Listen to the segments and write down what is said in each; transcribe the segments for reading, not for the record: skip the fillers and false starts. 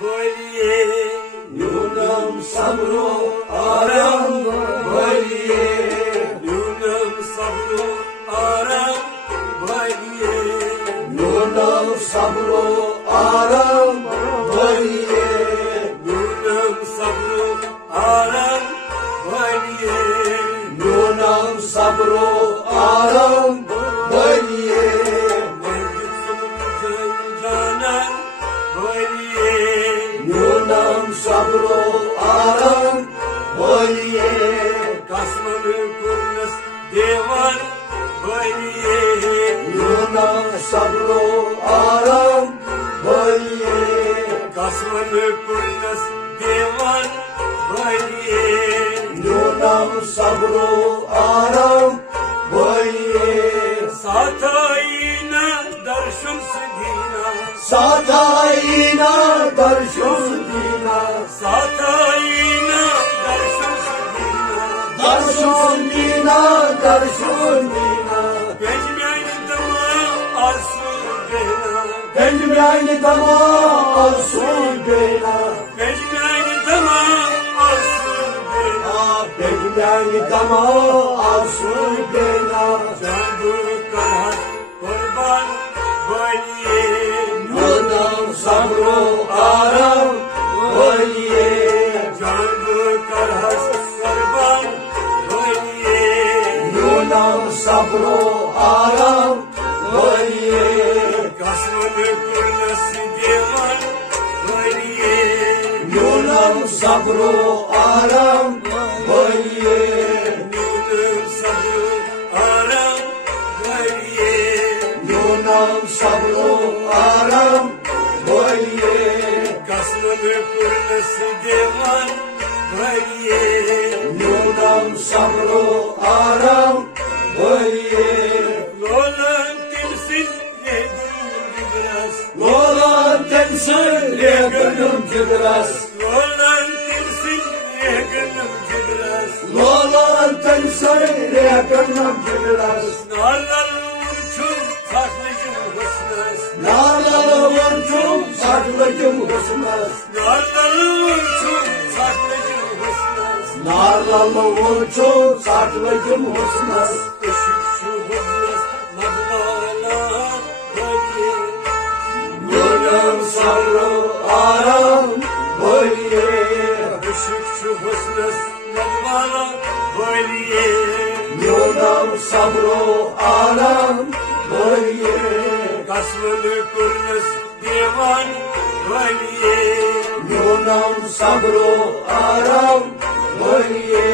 बोलिए, न्यूनम सब्रो आराम बोलिए, न्यूनम सब्रो आराम बोलिए, न्यूनम सब्रो आराम बोलिए, न्यूनम सब्रो आराम बोलिए, न्यूनम सब्रो आराम बोलिए, न्यूनम सब्रो आराम बोलिए, कसमन कुर्नस देवन बोलिए, न्यूनम सब्रो आराम बोलिए, कसमन कुर्नस देवन बोलिए, न्यूनम सब्रो आराम बोलिए, साथाईना दर्शन सुधीना, साथाईना दर्शन सुधीना, साथाईना दर्शन सुधीना, दर्शन दीना, दर्शन दीना, बेजम्यान दमा आसू बेना, बेजम्यान दमा आसू बेना, बेजम्यान दमा आसू बेना, बेजम्यान दमा आसू बेना, जानबू करहस कुर्बान बोलिए, न्यूनम सब्रो आराम बोलिए, जानबू करहस कुर्बान बोलिए, न्यूनम सब्रो आराम बोलिए, कसमन कुर्नस देवन बोलिए, न्यूनम सब्रो आराम बोलिए, न्यूनम सब्रो आराम बोलिए, न्यूनम सब्रो आराम बोलिए, कसमन कुर्नस देवन बोलिए, न्यूनम सब्रो आराम बोलिए, लोलन तिमसिन लेगुम जिगरस, लोलन तिमसिन लेगुम जिगरस, लोलन तिमसिन लेगुम जिगरस, लोलन तिमसिन लेगुम जिगरस, नालल उर्चुम saklıcım husnas, narlalı vurçum saklıcım husnas, narlalı vurçum saklıcım husnas, narlalı vurçum saklıcım husnas, ışık şu husnas madlala boyye, न्यूनम सब्रो आराम बोलिए, ışık şu husnas madlala boyye, न्यूनम सब्रो आराम बोलिए, कसमन कुर्नस देवन बोलिए, न्यूनम सब्रो आराम बोलिए,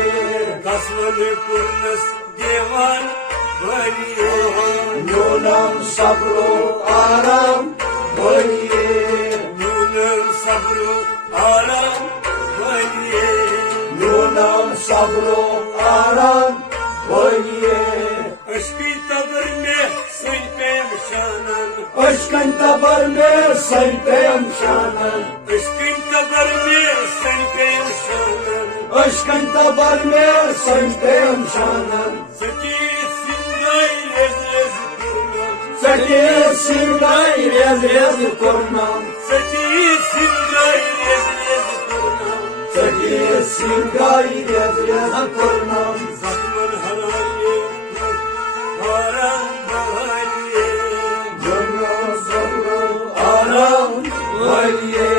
कसमन कुर्नस देवन बोलिए, न्यूनम सब्रो आराम बोलिए, न्यूनम सब्रो आराम बोलिए, न्यूनम सब्रो आराम बोलिए, अश्किन तबर में सैंपेम शानन, अश्किन तबर में सैंपेम शानन, अश्किन तबर में सैंपेम शानन, अश्किन तबर में सैंपेम शानन, सकी सिंगाई रेज़ कुर्नम, सकी सिंगाई रेज़ कुर्नम, सकी सिंगाई रेज़ कुर्नम, सकी सिंगाई रेज़ कुर्नम, ज़ख्मन हराये आराम बोलिए, न्यूनम सब्रो आराम बोलिए,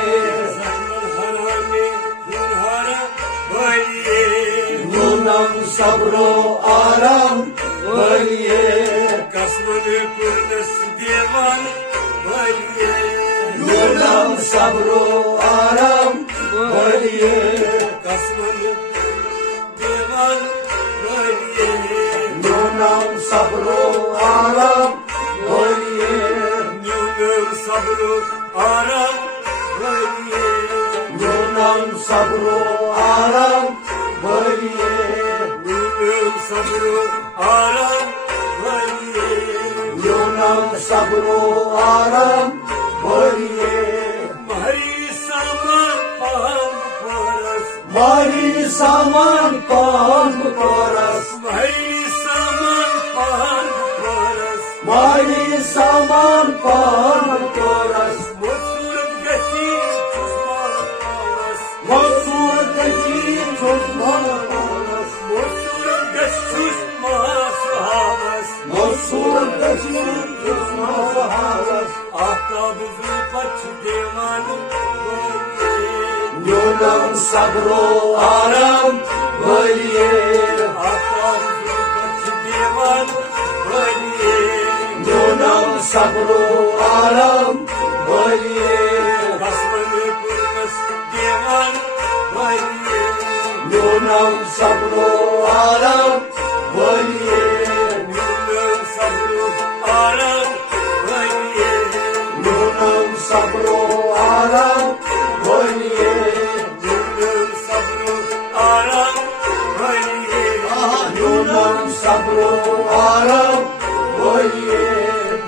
ज़ख्मन हराये आराम बोलिए, न्यूनम सब्रो आराम बोलिए, कसमन कुर्नस देवन बोलिए, न्यूनम सब्रो आराम बोलिए, कसमन देवन बोलिए, न्यूनम सब्रो आराम बोलिए, न्यूनम सब्रो आराम बोलिए, न्यूनम सब्रो आराम बोलिए, न्यूनम सब्रो आराम बोलिए, न्यूनम सब्रो आराम बोलिए, महरी सामान पान परस, महरी सामान पान परस, महरी सामान पान परस, महरी सामान पान परस, मुसूरत गति बच देवान न्यूनम सब्रो आराम बोलिए बच देवान बोलिए न्यूनम सब्रो आराम बोलिए कसमन पुरस देवान बोलिए न्यूनम सब्रो आराम बोलिए न्यूनम सब्रो आराम बोलिए न्यूनम सब्रो आराम बोलिए न्यूनम सब्रो आराम बोलिए न्यूनम सब्रो आराम बोलिए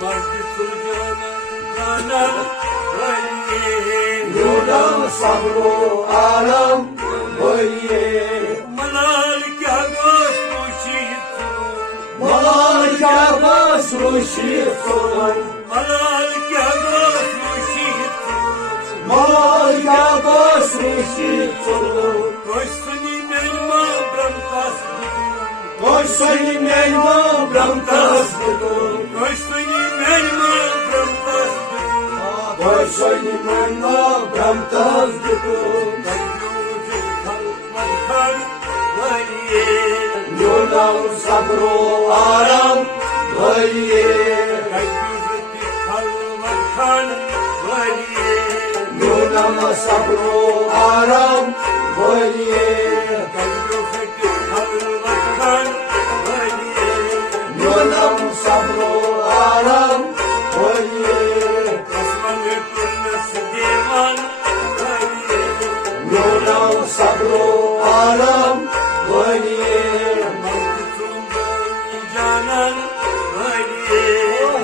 मर्द सुरजाना गाना बोलिए न्यूनम सब्रो आराम बोलिए मलाल क्या मलाल क्या बसरूशित मलाल क्या बसरूशित मलाल क्या बसरूशित कोशनी मेलमा ब्रह्मतास कोशनी मेलमा ब्रह्मतास कोशनी मेलमा ब्रह्मतास कोशनी मेलमा ब्रह्मतास न्यूनम सब्रो आराम बोलिए न्यूनम सब्रो आराम बोलिए न्यूनम सब्रो आराम बोलिए न्यूनम सब्रो आराम बोलिए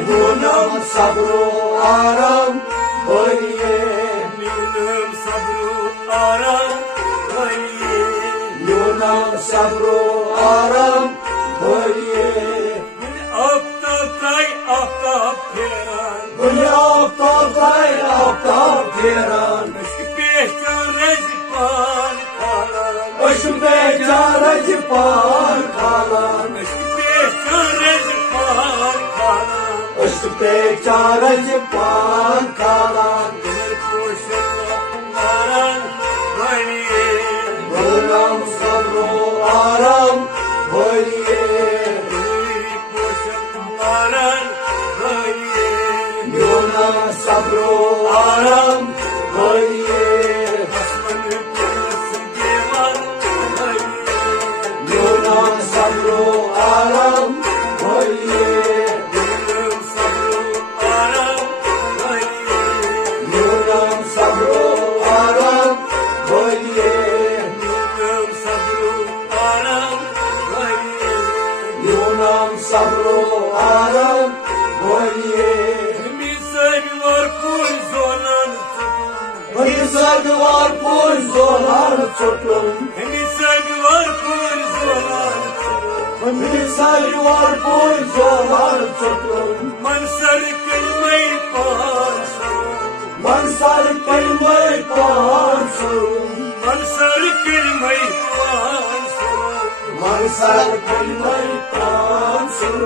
न्यूनम सब्रो आराम बोलिए न्यूनम सब्रो आराम बोलिए न्यूनम सब्रो आराम बोलिए आफ्ताब फेरान आफ्ताब फेरान रजपान खालान रजपान खालान न्यूनम सब्रो आराम बोलिए न्यूनम सब्रो आराम बोलिए न्यूनम सब्रो आराम बोलिए न्यूनम सब्रो आराम बोलिए न्यूनम सब्रो आराम बोलिए न्यूनम सब्रो आराम बोलिए Misagvar zolar çotlum Misagvar zolar çotlum Mansar kelime-i pansum Mansar kelime-i pansum Mansar kelime-i pansum Mansar kelime-i pansum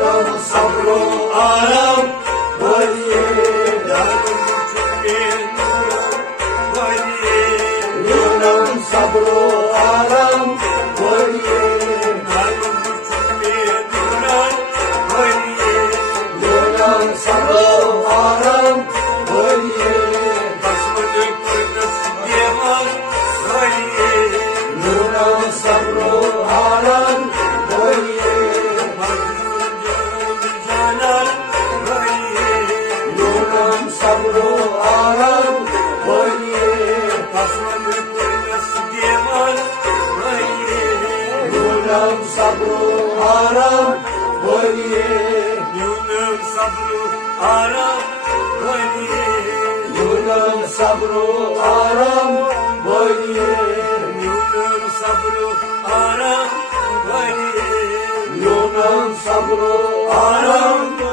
न्यूनम सब्रो आराम बोलिए न्यूनम सब्रो आराम बोलिए न्यूनम सब्रो आराम बोलिए न्यूनम सब्रो आराम बोलिए न्यूनम सब्रो आराम बोलिए न्यूनम सब्रो आराम बोलिए न्यूनम सब्रो आराम बोलिए न्यूनम सब्रो आराम बोलिए न्यूनम सब्रो आराम बोलिए न्यूनम सब्रो आराम